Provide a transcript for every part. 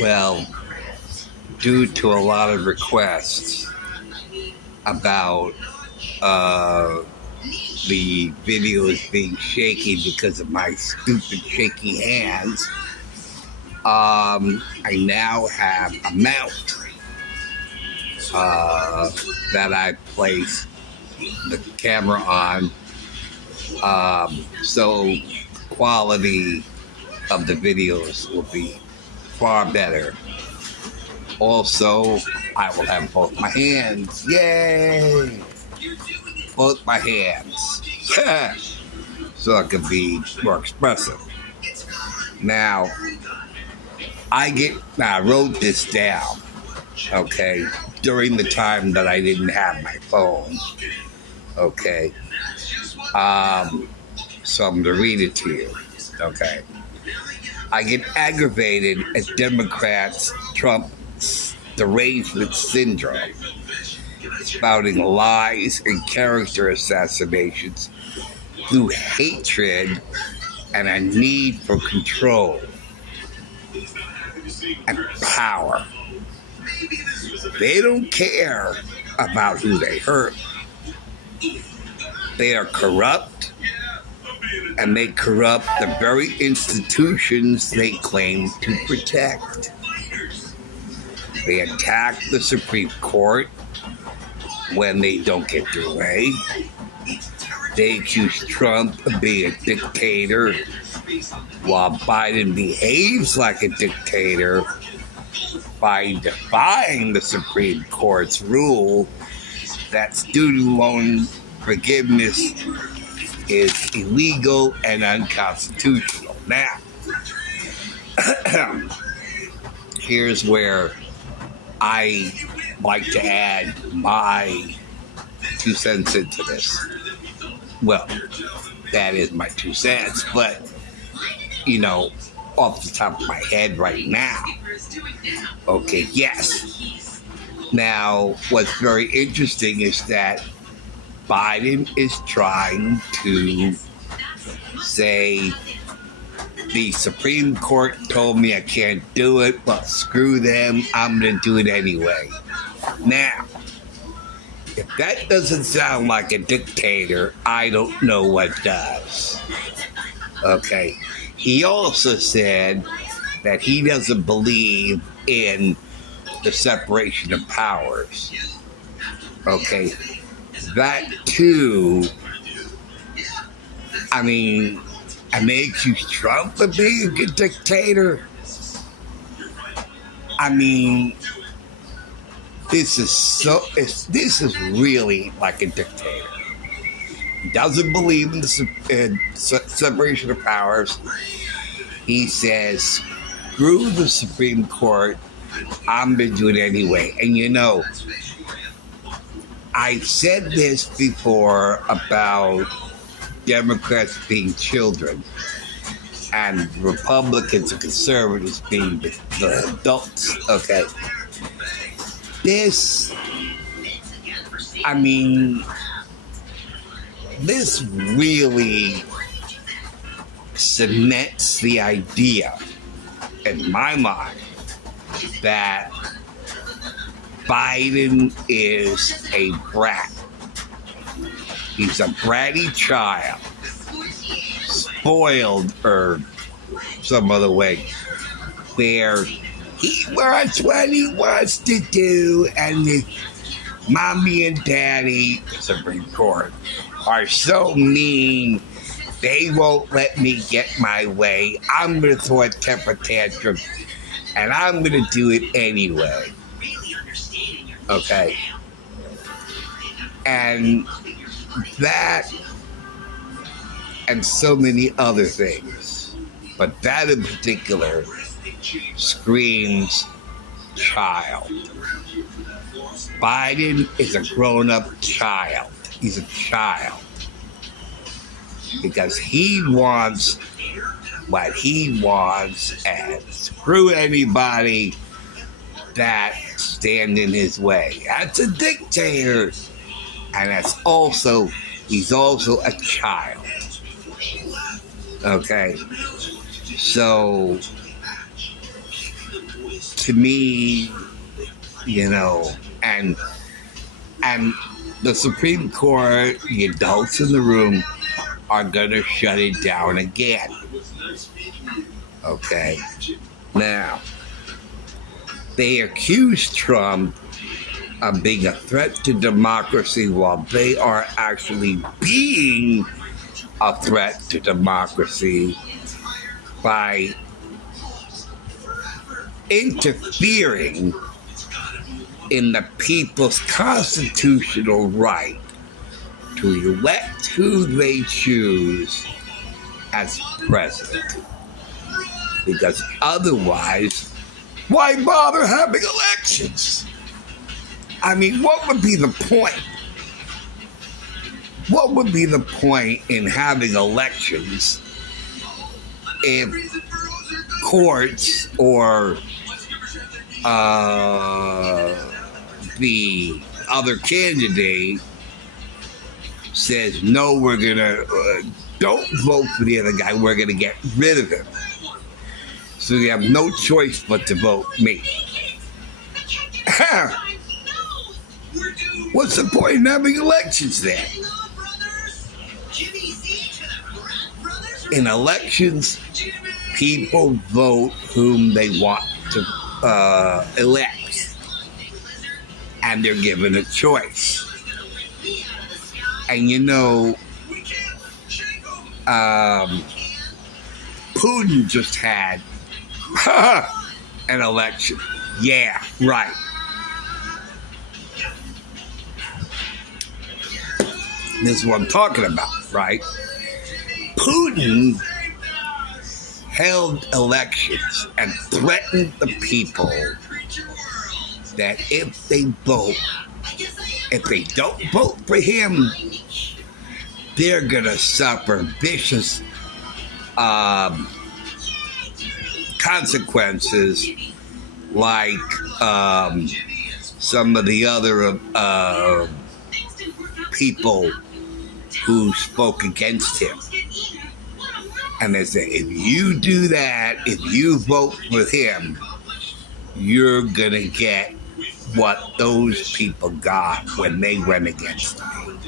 Well, due to a lot of requests about the videos being shaky because of my stupid shaky hands, I now have a mount that I place the camera on, so quality of the videos will be far better. Also, I will have both my hands. Yay! Both my hands. So it can be more expressive. Now, I wrote this down, okay, during the time that I didn't have my phone, okay. So I'm going to read it to you, okay. I get aggravated at Democrats' Trump's derangement syndrome, spouting lies and character assassinations through hatred and a need for control and power. They don't care about who they hurt. They are corrupt, and they corrupt the very institutions they claim to protect. They attack the Supreme Court when they don't get their way. They accuse Trump of being a dictator, while Biden behaves like a dictator by defying the Supreme Court's rule that student loan forgiveness is illegal and unconstitutional. Now, here's where I like to add my 2 cents into this. Well, that is my 2 cents, but, off the top of my head right now. Okay, yes. Now, what's very interesting is that Biden is trying to say the Supreme Court told me I can't do it, but screw them, I'm going to do it anyway. Now, if that doesn't sound like a dictator, I don't know what does. Okay. He also said that he doesn't believe in the separation of powers. Okay. That too, and they accuse Trump of being a dictator. This is really like a dictator. He doesn't believe in the separation of powers. He says, screw the Supreme Court, I'm going to do it anyway. And I said this before about Democrats being children and Republicans and conservatives being the adults. Okay. This really cements the idea in my mind that Biden is a brat. He's a bratty child, spoiled or some other way, where he wants what he wants to do, and the mommy and daddy, Supreme Court, are so mean. They won't let me get my way. I'm going to throw a temper tantrum, and I'm going to do it anyway. Okay. And that and so many other things, but that in particular screams child. Biden is a grown-up child. He's a child because he wants what he wants, and screw anybody that stand in his way. That's a dictator, and he's also a child. Okay, so to me, you know, and the Supreme Court, the adults in the room are going to shut it down again. Okay? Now, they accuse Trump of being a threat to democracy while they are actually being a threat to democracy by interfering in the people's constitutional right to elect who they choose as president. Because otherwise, why bother having elections? I mean, what would be the point? What would be the point in having elections if courts or the other candidate says, no, we're going to, don't vote for the other guy, we're going to get rid of him. So you have no choice but to vote me. What's the point in having elections then? In elections, people vote whom they want to elect. And they're given a choice. And you know, Putin just had an election. Yeah, right. This is what I'm talking about, right? Putin held elections and threatened the people that if they don't vote for him, they're going to suffer vicious consequences like some of the other people who spoke against him. And they say, if you do that, if you vote for him, you're going to get what those people got when they went against him.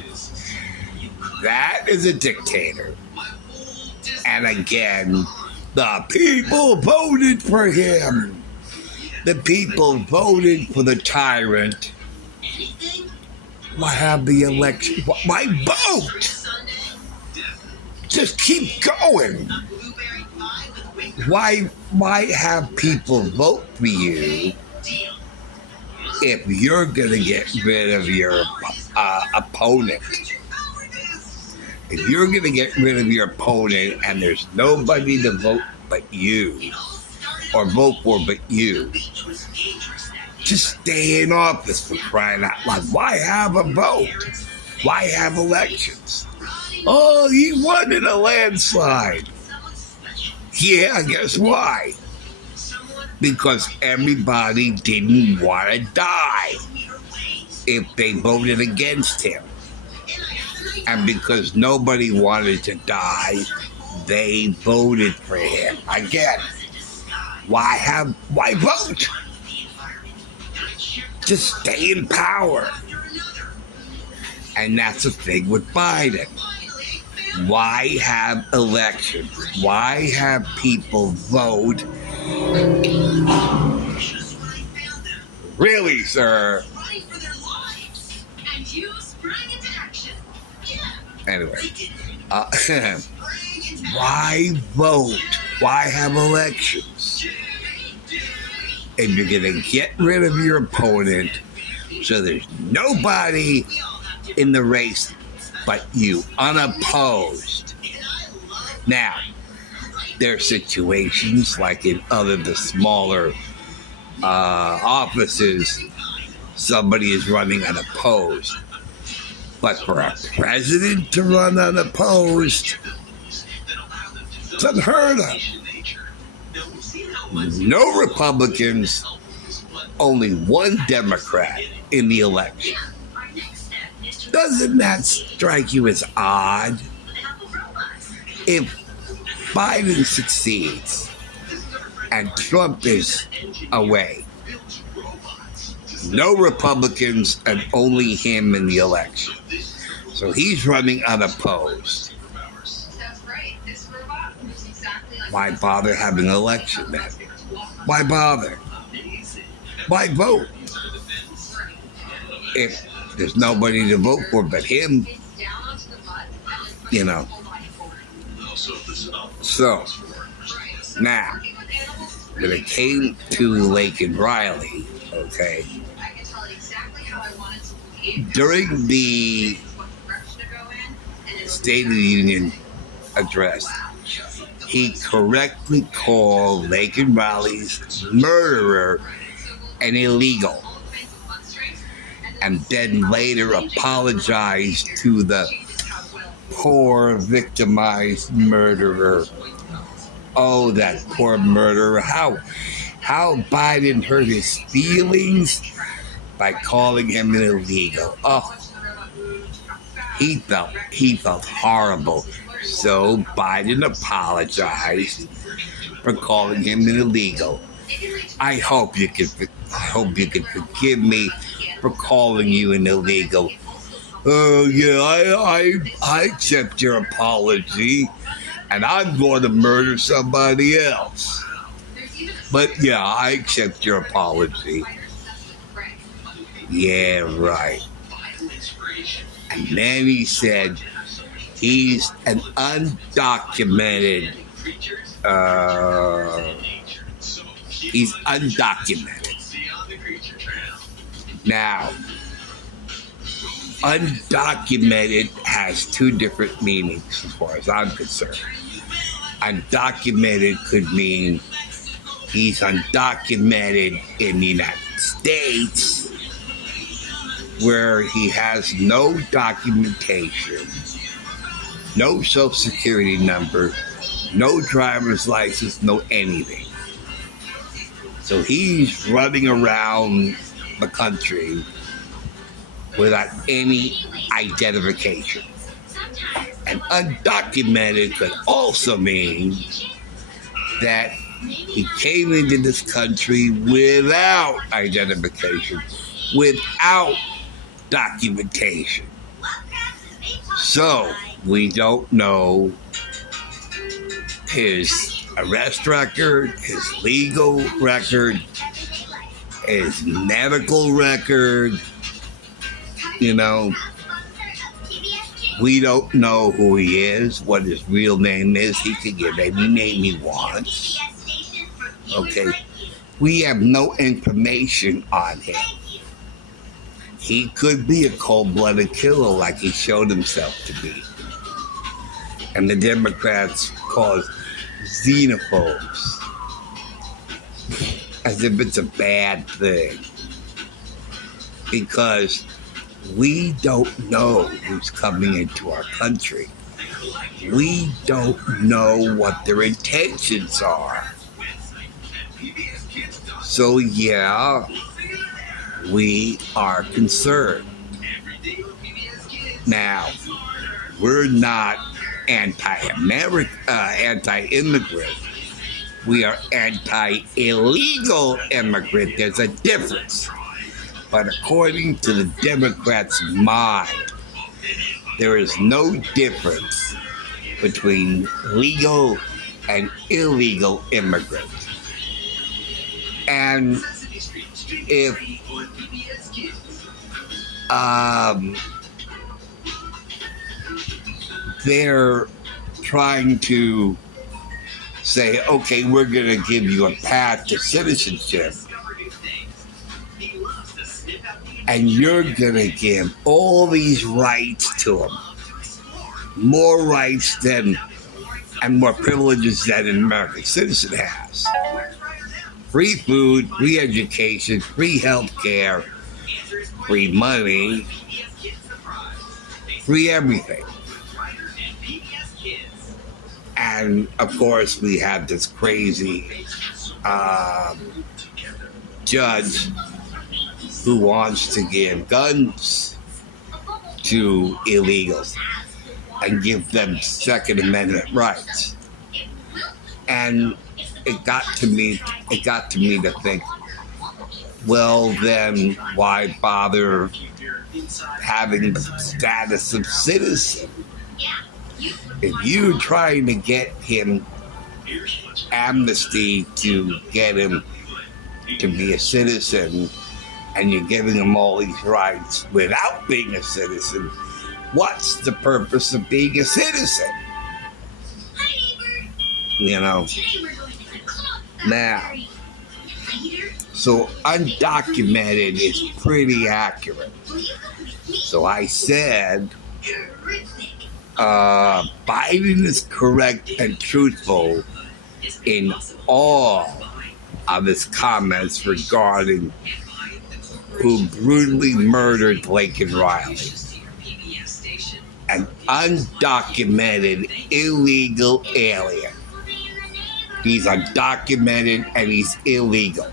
That is a dictator. And again, the people voted for him. The people voted for the tyrant. Why have the election? Why vote? Just keep going. Why have people vote for you if you're going to get rid of your opponent? If you're going to get rid of your opponent and there's nobody to vote but you, or vote for but you, just stay in office, for crying out loud. Why have a vote? Why have elections? Oh, he won in a landslide. Yeah, guess why? Because everybody didn't want to die if they voted against him. And because nobody wanted to die, they voted for him. Again, why vote? Just stay in power. And that's the thing with Biden. Why have elections? Why have people vote? Really, sir? Anyway, why vote? Why have elections? If you're going to get rid of your opponent, so there's nobody in the race but you, unopposed. Now, there are situations like in the smaller offices, somebody is running unopposed. But for a president to run unopposed, it's unheard of. No Republicans, only one Democrat in the election. Doesn't that strike you as odd? If Biden succeeds and Trump is away. No Republicans and only him in the election. So he's running unopposed. Why bother having an election then? Why bother? Why vote? If there's nobody to vote for but him, you know. So, now, when it came to Lincoln Riley, okay, during the State of the Union address, he correctly called Lincoln Riley's murderer an illegal, and then later apologized to the poor victimized murderer. Oh, that poor murderer. How Biden hurt his feelings by calling him an illegal. Oh, he felt horrible. So Biden apologized for calling him an illegal. I hope you can forgive me for calling you an illegal. Oh yeah, I accept your apology, and I'm going to murder somebody else. But yeah, I accept your apology. Yeah, right. And then he said he's an undocumented. He's undocumented. Now, undocumented has two different meanings as far as I'm concerned. Undocumented could mean he's undocumented in the United States, where he has no documentation, no social security number, no driver's license, no anything. So he's running around the country without any identification. And undocumented could also mean that he came into this country without identification, without documentation. So we don't know his arrest record, his legal record, his medical record. You know, we don't know who he is, what his real name is. He could give any name he wants. Okay. We have no information on him. He could be a cold-blooded killer like he showed himself to be. And the Democrats call us xenophobes, as if it's a bad thing. Because we don't know who's coming into our country. We don't know what their intentions are. So yeah, we are concerned. Now, we're not anti-immigrant. We are anti-illegal immigrant. There's a difference. But according to the Democrats' mind, there is no difference between legal and illegal immigrants. And if they're trying to say, okay, we're going to give you a path to citizenship, and you're going to give all these rights to them, more rights than and more privileges than an American citizen has. Free food, free education, free health care, free money, free everything. And of course, we have this crazy judge who wants to give guns to illegals and give them Second Amendment rights. And it got to me. It got to me to think. Well, then why bother having the status of citizen? If you're trying to get him amnesty to get him to be a citizen, and you're giving him all these rights without being a citizen, what's the purpose of being a citizen? You know? Now, so undocumented is pretty accurate. So I said, Biden is correct and truthful in all of his comments regarding who brutally murdered Laken Riley. An undocumented illegal alien. He's undocumented and he's illegal.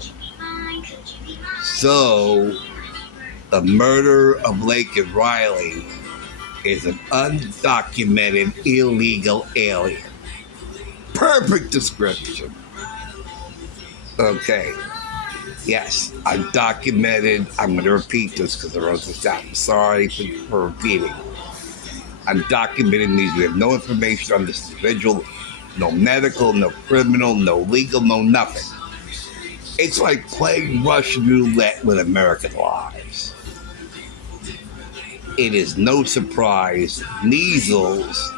So, the murder of Laken Riley is an undocumented illegal alien. Perfect description. Okay. Yes, undocumented. I'm going to repeat this because I wrote this down. Sorry for repeating. Undocumented means we have no information on this individual. No medical, no criminal, no legal, no nothing. It's like playing Russian roulette with American lives. It is no surprise measles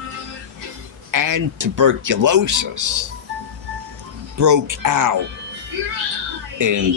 and tuberculosis broke out in